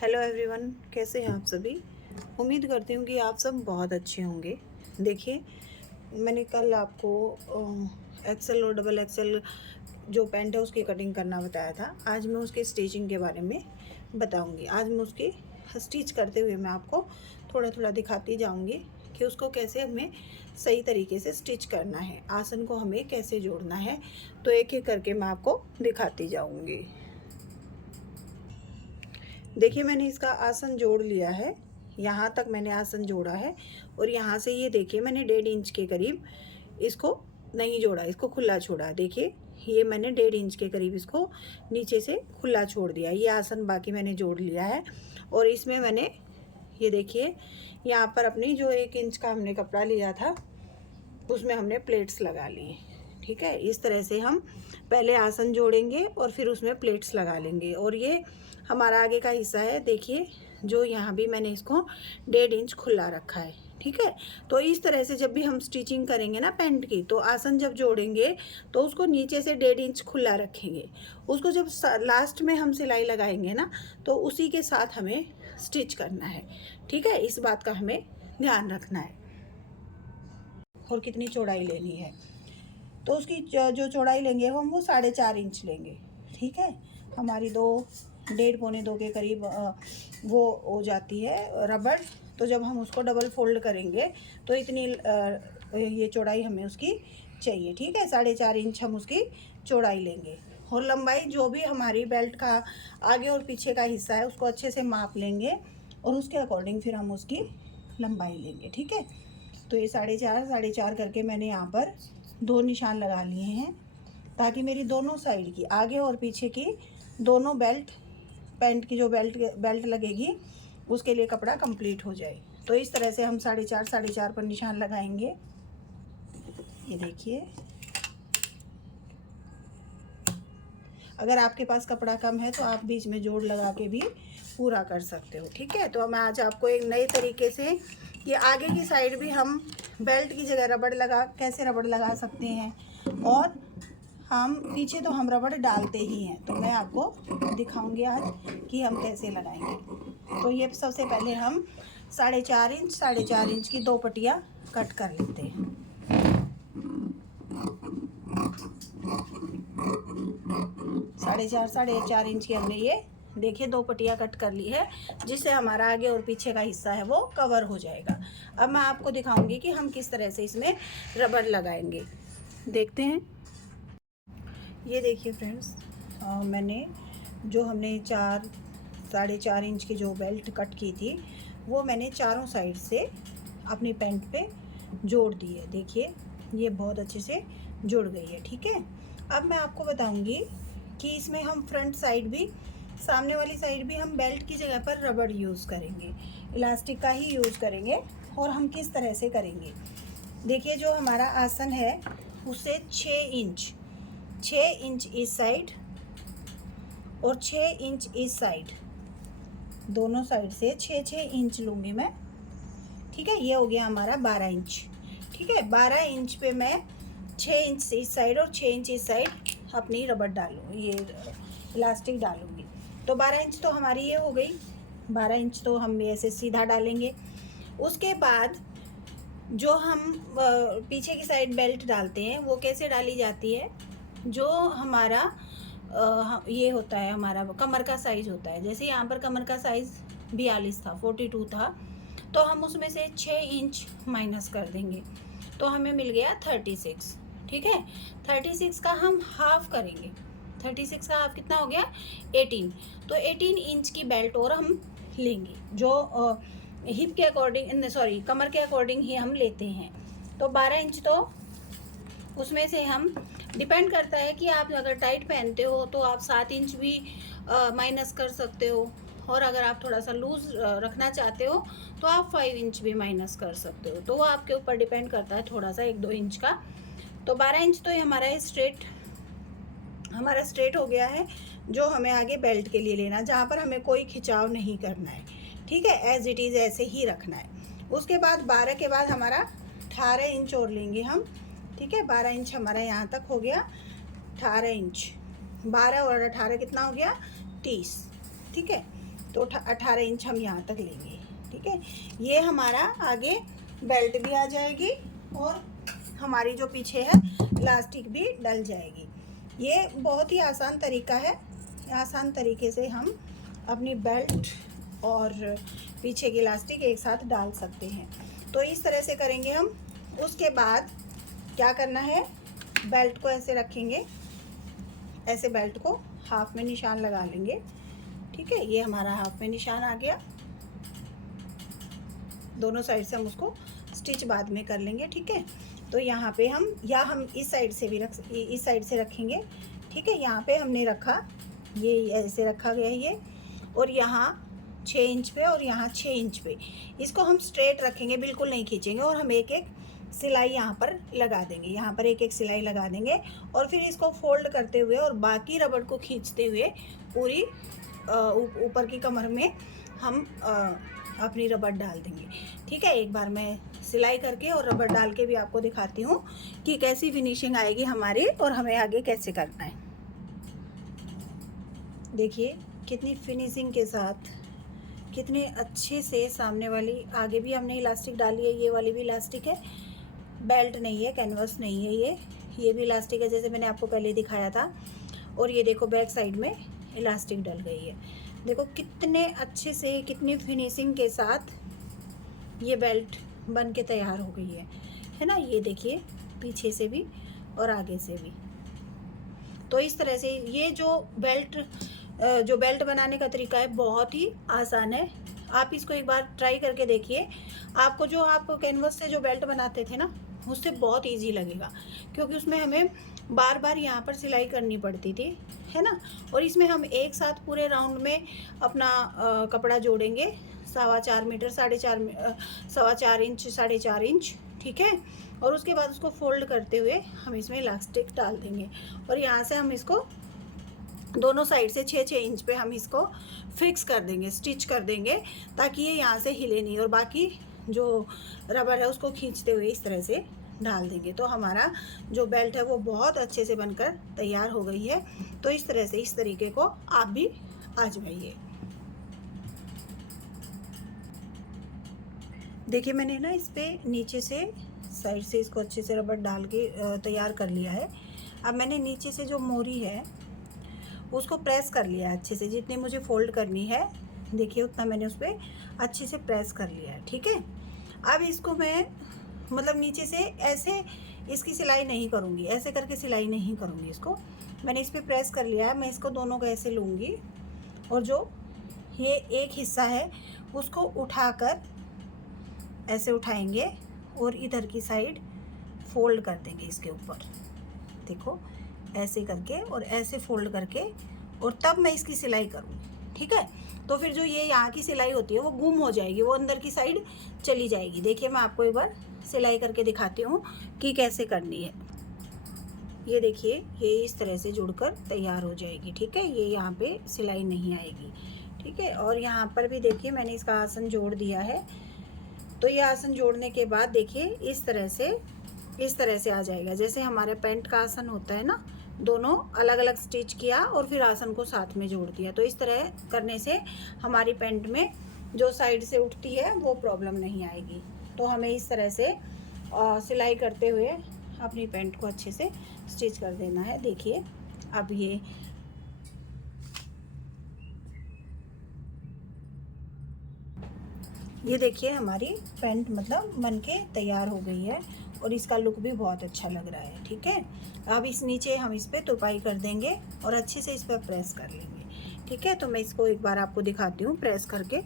Hello everyone, कैसे हैं आप सभी। उम्मीद करती हूँ कि आप सब बहुत अच्छे होंगे। देखिए, मैंने कल आपको एक्सेल और डबल एक्सेल जो पैंट है उसकी कटिंग करना बताया था। आज मैं उसके स्टिचिंग के बारे में बताऊंगी। आज मैं उसकी स्टिच करते हुए मैं आपको थोड़ा थोड़ा दिखाती जाऊंगी कि उसको कैसे हमें सही तरीके से स्टिच करना है, आसन को हमें कैसे जोड़ना है। तो एक एक करके मैं आपको दिखाती जाऊंगी। देखिए, मैंने इसका आसन जोड़ लिया है। यहाँ तक मैंने आसन जोड़ा है और यहाँ से ये देखिए मैंने 1.5 इंच के करीब इसको नहीं जोड़ा, इसको खुला छोड़ा। देखिए, ये मैंने 1.5 इंच के करीब इसको नीचे से खुला छोड़ दिया। ये आसन बाकी मैंने जोड़ लिया है और इसमें मैंने ये देखिए यहाँ पर अपनी जो 1 इंच का हमने कपड़ा लिया था उसमें हमने प्लेट्स लगा लिए। ठीक है, इस तरह से हम पहले आसन जोड़ेंगे और फिर उसमें प्लेट्स लगा लेंगे। और ये हमारा आगे का हिस्सा है। देखिए, जो यहाँ भी मैंने इसको 1.5 इंच खुला रखा है। ठीक है, तो इस तरह से जब भी हम स्टिचिंग करेंगे ना पैंट की, तो आसन जब जोड़ेंगे तो उसको नीचे से 1.5 इंच खुला रखेंगे। उसको जब लास्ट में हम सिलाई लगाएंगे ना, तो उसी के साथ हमें स्टिच करना है। ठीक है, इस बात का हमें ध्यान रखना है। और कितनी चौड़ाई लेनी है, तो उसकी जो चौड़ाई लेंगे हम वो 4.5 इंच लेंगे। ठीक है, हमारी 1.5 पौने 2 के करीब वो हो जाती है रबड़। तो जब हम उसको डबल फोल्ड करेंगे तो इतनी ये चौड़ाई हमें उसकी चाहिए। ठीक है, 4.5 इंच हम उसकी चौड़ाई लेंगे। और लंबाई जो भी हमारी बेल्ट का आगे और पीछे का हिस्सा है उसको अच्छे से माप लेंगे और उसके अकॉर्डिंग फिर हम उसकी लंबाई लेंगे। ठीक है, तो ये 4.5 करके मैंने यहाँ पर 2 निशान लगा लिए हैं, ताकि मेरी दोनों साइड की आगे और पीछे की दोनों बेल्ट, पैंट की जो बेल्ट लगेगी उसके लिए कपड़ा कंप्लीट हो जाए। तो इस तरह से हम 4.5 पर निशान लगाएंगे। ये देखिए, अगर आपके पास कपड़ा कम है तो आप बीच में जोड़ लगा के भी पूरा कर सकते हो। ठीक है, तो मैं आज आपको एक नए तरीके से ये आगे की साइड भी हम बेल्ट की जगह कैसे रबड़ लगा सकते हैं, और हम पीछे तो हम रबड़ डालते ही हैं, तो मैं आपको दिखाऊंगी आज कि हम कैसे लगाएंगे। तो ये सबसे पहले हम 4.5 इंच की 2 पट्टियाँ कट कर लेते हैं। 4.5 की हमने ये देखिए 2 पट्टियाँ कट कर ली है, जिससे हमारा आगे और पीछे का हिस्सा है वो कवर हो जाएगा। अब मैं आपको दिखाऊंगी कि हम किस तरह से इसमें रबड़ लगाएंगे। देखते हैं। ये देखिए फ्रेंड्स, मैंने जो हमने 4.5 इंच की जो बेल्ट कट की थी वो मैंने चारों साइड से अपनी पैंट पे जोड़ दी है। देखिए, ये बहुत अच्छे से जुड़ गई है। ठीक है, अब मैं आपको बताऊंगी कि इसमें हम फ्रंट साइड भी, सामने वाली साइड भी हम बेल्ट की जगह पर रबड़ यूज़ करेंगे, इलास्टिक का ही यूज़ करेंगे। और हम किस तरह से करेंगे, देखिए, जो हमारा आसन है उससे 6 इंच इस साइड और 6 इंच इस साइड, दोनों साइड से 6 इंच लूँगी मैं। ठीक है, ये हो गया हमारा 12 इंच। ठीक है, 12 इंच पे मैं 6 इंच इस साइड और 6 इंच इस साइड अपनी रबड़ डालूँ, ये इलास्टिक डालूँगी। तो 12 इंच तो हमारी ये हो गई। 12 इंच तो हम ऐसे सीधा डालेंगे। उसके बाद जो हम पीछे की साइड बेल्ट डालते हैं वो कैसे डाली जाती है, जो हमारा ये होता है, हमारा कमर का साइज़ होता है। जैसे यहाँ पर कमर का साइज़ 42 था, 42 था, तो हम उसमें से 6 इंच माइनस कर देंगे तो हमें मिल गया 36। ठीक है, 36 का हम हाफ करेंगे। 36 का हाफ कितना हो गया, 18। तो 18 इंच की बेल्ट और हम लेंगे, जो हिप के अकॉर्डिंग, सॉरी, कमर के अकॉर्डिंग ही हम लेते हैं। तो 12 इंच तो उसमें से हम, डिपेंड करता है कि आप अगर टाइट पहनते हो तो आप 7 इंच भी माइनस कर सकते हो, और अगर आप थोड़ा सा लूज़ रखना चाहते हो तो आप 5 इंच भी माइनस कर सकते हो। तो वो आपके ऊपर डिपेंड करता है, थोड़ा सा 1-2 इंच का। तो 12 इंच तो हमारा स्ट्रेट हो गया है, जो हमें आगे बेल्ट के लिए लेना, जहाँ पर हमें कोई खिंचाव नहीं करना है। ठीक है, एज इट इज़ ऐसे ही रखना है। उसके बाद 12 के बाद हमारा 18 इंच और लेंगे हम। ठीक है, 12 इंच हमारा यहाँ तक हो गया। 18 इंच, 12 और 18 कितना हो गया, 30। ठीक है, तो 18 इंच हम यहाँ तक लेंगे। ठीक है, ये हमारा आगे बेल्ट भी आ जाएगी और हमारी जो पीछे है इलास्टिक भी डल जाएगी। ये बहुत ही आसान तरीका है, आसान तरीके से हम अपनी बेल्ट और पीछे की इलास्टिक एक साथ डाल सकते हैं। तो इस तरह से करेंगे हम। उसके बाद क्या करना है, बेल्ट को ऐसे रखेंगे, ऐसे बेल्ट को हाफ में निशान लगा लेंगे। ठीक है, ये हमारा हाफ में निशान आ गया। दोनों साइड से हम उसको स्टिच बाद में कर लेंगे। ठीक है, तो यहाँ पे हम इस साइड से भी इस साइड से रखेंगे। ठीक है, यहाँ पे हमने रखा, ये ऐसे रखा गया ये, और यहाँ 6 इंच पे और यहाँ 6 इंच पे इसको हम स्ट्रेट रखेंगे, बिल्कुल नहीं खींचेंगे। और हम एक एक सिलाई यहाँ पर लगा देंगे, यहाँ पर एक एक सिलाई लगा देंगे और फिर इसको फोल्ड करते हुए और बाकी रबड़ को खींचते हुए पूरी ऊपर की कमर में हम अपनी रबड़ डाल देंगे। ठीक है, एक बार मैं सिलाई करके और रबड़ डाल के भी आपको दिखाती हूँ कि कैसी फिनिशिंग आएगी हमारी और हमें आगे कैसे करना है। देखिए कितनी फिनिशिंग के साथ, कितने अच्छे से सामने वाली, आगे भी हमने इलास्टिक डाली है, ये वाली भी इलास्टिक है, बेल्ट नहीं है, कैनवस नहीं है, ये भी इलास्टिक है जैसे मैंने आपको पहले दिखाया था। और ये देखो बैक साइड में इलास्टिक डल गई है। देखो कितने अच्छे से, कितनी फिनिशिंग के साथ ये बेल्ट बन के तैयार हो गई है ना। ये देखिए पीछे से भी और आगे से भी। तो इस तरह से ये जो बेल्ट बनाने का तरीका है बहुत ही आसान है। आप इसको एक बार ट्राई करके देखिए। आपको जो आप कैनवस से जो बेल्ट बनाते थे ना, उससे बहुत इजी लगेगा, क्योंकि उसमें हमें बार बार यहाँ पर सिलाई करनी पड़ती थी, है ना। और इसमें हम एक साथ पूरे राउंड में अपना कपड़ा जोड़ेंगे 4.25 मीटर, 4.25 इंच, 4.5 इंच। ठीक है, और उसके बाद उसको फोल्ड करते हुए हम इसमें इलास्टिक डाल देंगे और यहाँ से हम इसको दोनों साइड से 6-6 इंच पे हम इसको फिक्स कर देंगे, स्टिच कर देंगे, ताकि ये यहाँ से हिले नहीं। और बाकी जो रबर है उसको खींचते हुए इस तरह से डाल देंगे। तो हमारा जो बेल्ट है वो बहुत अच्छे से बनकर तैयार हो गई है। तो इस तरह से, इस तरीके को आप भी आजमाइए। देखिए मैंने ना इस पर नीचे से साइड से इसको अच्छे से रबर डाल के तैयार कर लिया है। अब मैंने नीचे से जो मोरी है उसको प्रेस कर लिया है अच्छे से, जितनी मुझे फोल्ड करनी है देखिए उतना मैंने उस पर अच्छे से प्रेस कर लिया है। ठीक है, अब इसको मैं मतलब नीचे से ऐसे इसकी सिलाई नहीं करूँगी, ऐसे करके सिलाई नहीं करूँगी। इसको मैंने इस पर प्रेस कर लिया है। मैं इसको दोनों को ऐसे लूँगी और जो ये एक हिस्सा है उसको उठाकर ऐसे उठाएंगे और इधर की साइड फोल्ड कर देंगे इसके ऊपर। देखो ऐसे करके और ऐसे फोल्ड करके, और तब मैं इसकी सिलाई करूँगी। ठीक है, तो फिर जो ये यहाँ की सिलाई होती है वो गुम हो जाएगी, वो अंदर की साइड चली जाएगी। देखिए मैं आपको एक बार सिलाई करके दिखाती हूँ कि कैसे करनी है। ये देखिए ये इस तरह से जुड़कर तैयार हो जाएगी। ठीक है, ये यहाँ पे सिलाई नहीं आएगी। ठीक है, और यहाँ पर भी देखिए मैंने इसका आसन जोड़ दिया है। तो ये आसन जोड़ने के बाद देखिए इस तरह से आ जाएगा, जैसे हमारे पैंट का आसन होता है ना, दोनों अलग अलग स्टिच किया और फिर आसन को साथ में जोड़ दिया। तो इस तरह करने से हमारी पैंट में जो साइड से उठती है वो प्रॉब्लम नहीं आएगी। तो हमें इस तरह से सिलाई करते हुए अपनी पैंट को अच्छे से स्टिच कर देना है। देखिए अब ये देखिए हमारी पैंट मतलब बन के तैयार हो गई है और इसका लुक भी बहुत अच्छा लग रहा है। ठीक है, अब इस नीचे हम इस पर तुरपाई कर देंगे और अच्छे से इस पर प्रेस कर लेंगे। ठीक है, तो मैं इसको एक बार आपको दिखाती हूँ प्रेस करके।